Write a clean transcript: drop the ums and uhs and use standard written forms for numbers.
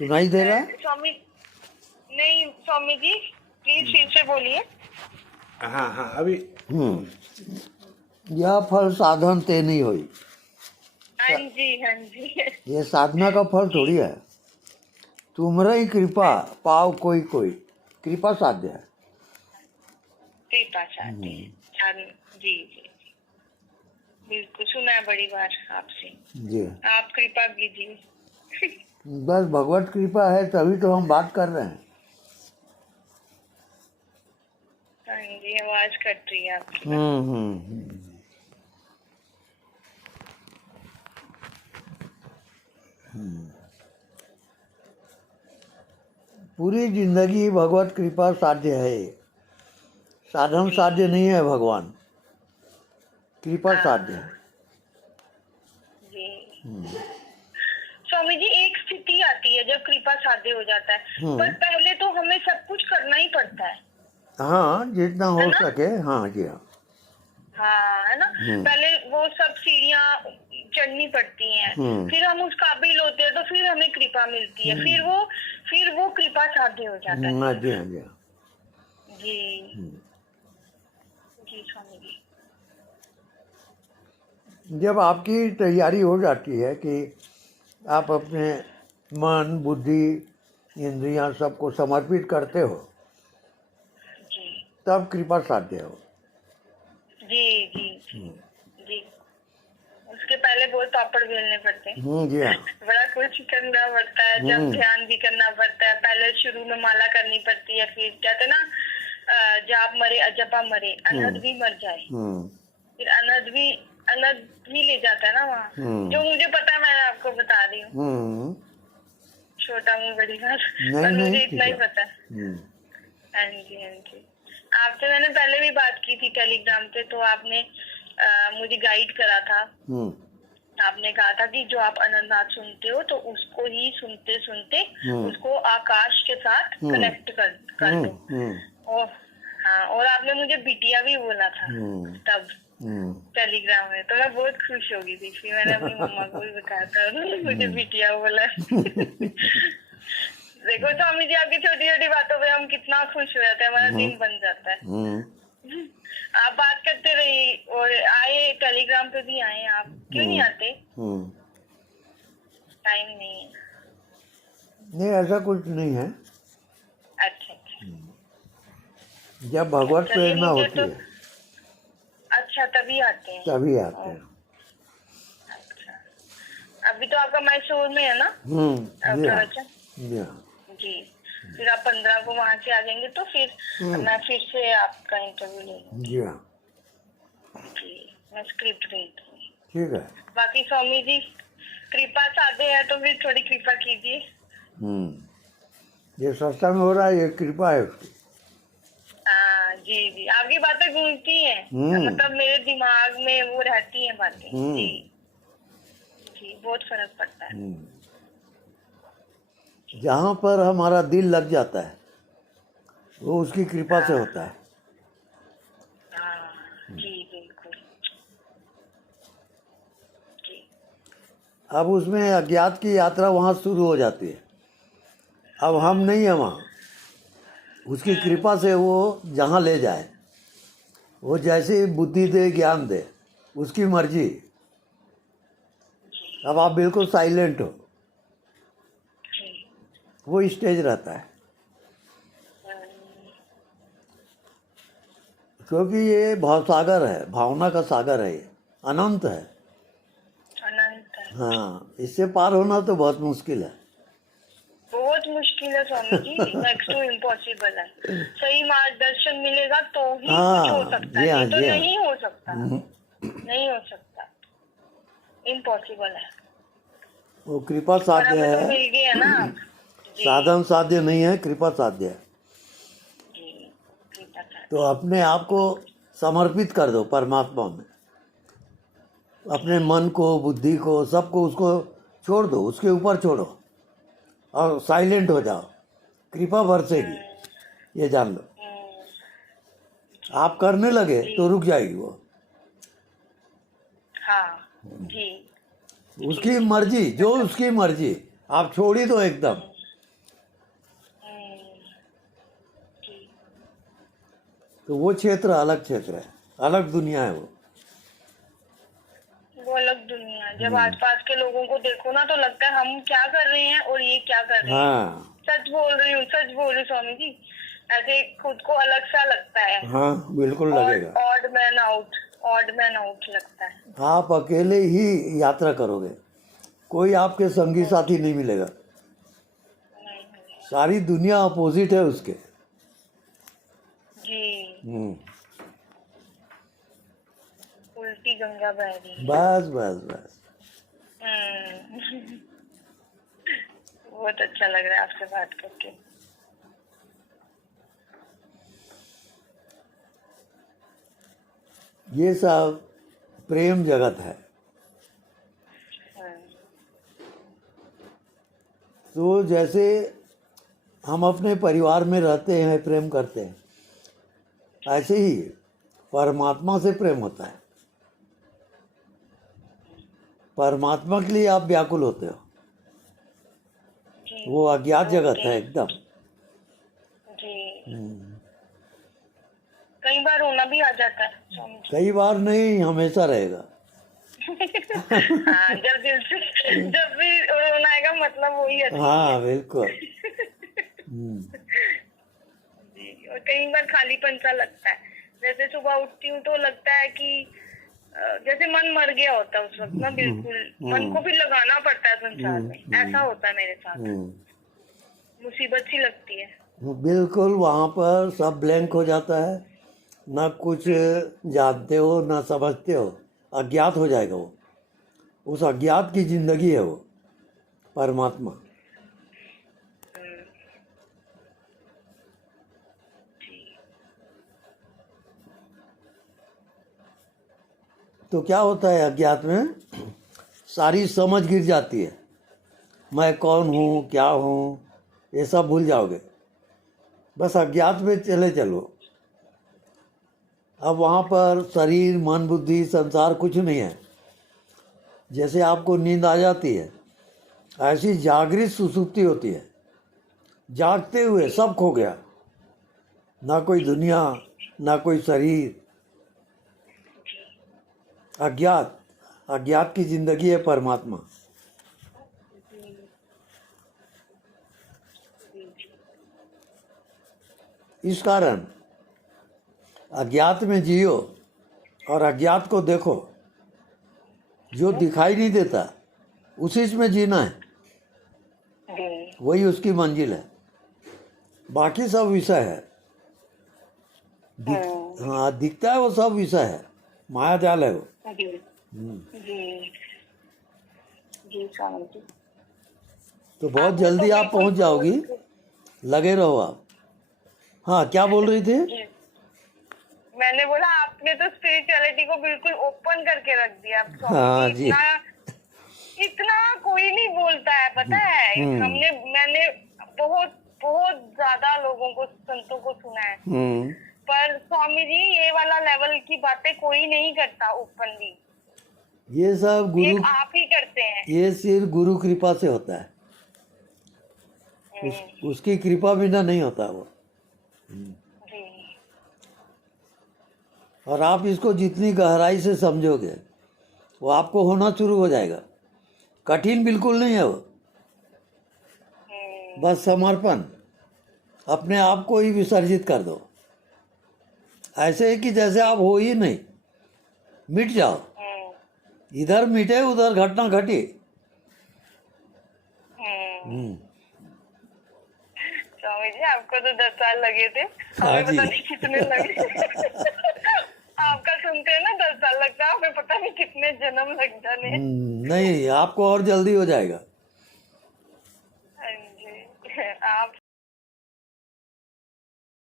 सुनाई दे रहा है? स्वामी नहीं, स्वामी जी प्लीज फिर से बोलिए। हाँ हाँ अभी यह फल साधन ते नहीं हुई, हाँ जी हाँ जी। ये साधना का फल थोड़ी है। तुमरा ही कृपा पाव कोई कोई, कृपा साध्य है। कृपा चाहते हैं जी जी, बिल्कुल सुना है बड़ी बार आपसे। जी आप कृपा कीजिए। बस भगवत कृपा है तभी तो हम बात कर रहे हैं। हाँ जी, आवाज कट रही है आपकी। पूरी जिंदगी भगवत कृपा साध्य है, साधन साध्य नहीं है। भगवान कृपा साध्य है। जी स्वामी जी, एक स्थिति आती है जब कृपा साध्य हो जाता है, पर पहले तो हमें सब कुछ करना ही पड़ता है। हाँ, जितना हो सके। हाँ जी हाँ। हाँ है ना, पहले वो सब सीढ़ियाँ चढ़नी पड़ती हैं, फिर हम उस काबिल होते हैं तो फिर हमें कृपा मिलती है, फिर वो कृपा साध्य हो जाता है। हाँ जी हाँ जी हाँ। जी जी स्वामी जी। जब आपकी तैयारी हो जाती है कि आप अपने मन बुद्धि इंद्रियां सबको समर्पित करते हो, जी तब कृपा साध्य हो। जी जी जी, उसके पहले बहुत पापड़ बेलने पड़ते हैं। जी हाँ। बड़ा कुछ करना पड़ता है, जब ध्यान भी करना पड़ता है। पहले शुरू में माला करनी पड़ती है, फिर कहते ना जाप मरे अजपा मरे, अनहद भी मर जाए, फिर अनहद भी ले जाता है ना वहाँ। जो मुझे पता है मैं आपको बता रही हूँ, छोटा मुँह बड़ी बात, पर मुझे इतना ही पता है। हाँ जी हाँ जी। आपसे मैंने पहले भी बात की थी टेलीग्राम पे, तो आपने मुझे गाइड करा था। आपने कहा था कि जो आप अनंतनाथ सुनते हो तो उसको ही सुनते सुनते उसको आकाश के साथ कनेक्ट कर दो। और हाँ, और आपने मुझे बिटिया भी बोला था तब टेलीग्राम में, तो मैं बहुत खुश हो गई थी। फिर मैंने अपनी मम्मा को भी बताया था, उन्होंने मुझे बिटिया बोला। देखो स्वामी जी, आपकी छोटी छोटी बातों पे हम कितना खुश हो जाते हैं, हमारा दिन बन जाता है। आप बात करते रहिए, और आए टेलीग्राम पे भी आए। आप क्यों नहीं आते? टाइम नहीं है? नहीं, ऐसा कुछ नहीं है। अच्छा अच्छा, जब भगवत प्रेरणा होती है अच्छा तभी आते हैं। तभी आते हैं। अच्छा, अभी तो आपका मैसूर में है ना प्रवचन? जी हाँ। जी, फिर आप 15 को वहाँ से आ जाएंगे तो फिर मैं फिर से आपका इंटरव्यू ले लूँगी। जी हाँ। जी, मैं स्क्रिप्ट भेज दूँगी। ठीक है। बाकी स्वामी जी कृपा साधे है तो फिर थोड़ी कृपा कीजिए। ये सत्संग हो रहा है, ये कृपा है उसकी। हाँ जी जी, आपकी बातें गूंजती हैं, मतलब मेरे दिमाग में वो रहती हैं बातें। जी जी, बहुत फर्क पड़ता है। जहाँ पर हमारा दिल लग जाता है वो उसकी कृपा से होता है। हाँ जी बिल्कुल जी। अब उसमें अज्ञात की यात्रा वहाँ शुरू हो जाती है। अब हम नहीं है वहाँ, उसकी कृपा से वो जहाँ ले जाए, वो जैसे बुद्धि दे ज्ञान दे, उसकी मर्जी। अब आप बिल्कुल साइलेंट हो, वो स्टेज रहता है। क्योंकि ये भावसागर है, भावना का सागर है, ये अनंत है। अनंत है। हाँ, इससे पार होना तो बहुत मुश्किल है। बहुत मुश्किल है Swami ji, next to impossible है। सही मार्गदर्शन मिलेगा तो ही कुछ हो सकता है, नहीं तो नहीं हो सकता, नहीं हो सकता, इम्पॉसिबल है। वो कृपा साध्य तो है, मिल गया ना। साधन साध्य नहीं है, कृपा साध्य है। तो अपने आप को समर्पित कर दो परमात्मा में, अपने मन को बुद्धि को सबको उसको छोड़ दो, उसके ऊपर छोड़ो और साइलेंट हो जाओ। कृपा बरसेगी, ये जान लो। आप करने लगे तो रुक जाएगी वो। हाँ जी, उसकी मर्जी, जो उसकी मर्जी, आप छोड़ ही दो एकदम। तो वो क्षेत्र है, अलग दुनिया है वो। अलग दुनिया है। जब आसपास के लोगों को देखो ना तो लगता है हम क्या कर रहे हैं और ये क्या कर रहे हैं। हाँ सच बोल रही हूँ स्वामी जी। ऐसे खुद को अलग सा लगता है। हाँ बिल्कुल लगेगा। ऑड मैन आउट लगता है। आप अकेले ही यात्रा करोगे, कोई आपके संगी साथी नहीं मिलेगा। नहीं। सारी दुनिया अपोजिट है उसके। जी। उल्टी गंगा बह रही है। बस बस बस। बहुत अच्छा लग रहा है आपसे बात करके। ये सब प्रेम जगत है। तो जैसे हम अपने परिवार में रहते हैं, प्रेम करते हैं, ऐसे ही परमात्मा से प्रेम होता है। परमात्मा के लिए आप व्याकुल होते हो। वो अज्ञात जगत है एकदम। जी। कई बार रोना भी आ जाता है स्वामी जी। कई बार नहीं, हमेशा रहेगा। हाँ, जब भी रोना आएगा मतलब वही है। हाँ बिल्कुल। जी। और कई बार खालीपन सा लगता है। जैसे सुबह उठती हूँ तो लगता है कि जैसे मन मर गया होता है उस वक्त ना। बिल्कुल मन को फिर लगाना पड़ता है संसार में। ऐसा होता है मेरे साथ। मुसीबत सी लगती है। बिल्कुल, वहाँ पर सब ब्लैंक हो जाता है, ना कुछ जानते हो ना समझते हो, अज्ञात हो जाएगा वो। उस अज्ञात की जिंदगी है वो परमात्मा। तो क्या होता है अज्ञात में, सारी समझ गिर जाती है। मैं कौन हूँ, क्या हूँ, ये सब भूल जाओगे। बस अज्ञात में चले चलो। अब वहाँ पर शरीर, मन, बुद्धि, संसार कुछ नहीं है। जैसे आपको नींद आ जाती है, ऐसी जागृत सुसुप्ति होती है। जागते हुए सब खो गया, ना कोई दुनिया, ना कोई शरीर। अज्ञात की जिंदगी है परमात्मा। इस कारण अज्ञात में जियो और अज्ञात को देखो। जो दिखाई नहीं देता उसी में जीना है, वही उसकी मंजिल है। बाकी सब विषय है। हाँ, दिखता है वो सब विषय है, माया जाल है वो। तो बहुत जल्दी आप पहुंच जाओगी, लगे रहो आप। हाँ, क्या बोल रही थी? मैंने बोला आपने तो स्पिरिचुअलिटी को बिल्कुल ओपन करके रख दिया। हाँ जी। इतना कोई नहीं बोलता है, पता है। मैंने बहुत बहुत ज्यादा लोगों को, संतों को सुना है, पर स्वामी जी ये वाला लेवल की बातें कोई नहीं करता ओपनली। ये सब गुरु, आप ही करते हैं। ये सिर्फ गुरु कृपा से होता है। उसकी कृपा बिना नहीं होता वो। और आप इसको जितनी गहराई से समझोगे वो आपको होना शुरू हो जाएगा। कठिन बिल्कुल नहीं है वो, बस समर्पण, अपने आप को ही विसर्जित कर दो। ऐसे है कि जैसे आप हो ही नहीं, मिट जाओ। इधर मिटे उधर घटना घटी। स्वामी जी आपको तो 10 साल लगे थे, हमें पता नहीं कितने लगे। आपका सुनते हैं ना 10 साल लगता है, हमें पता नहीं कितने जन्म लग जाने। नहीं, आपको और जल्दी हो जाएगा।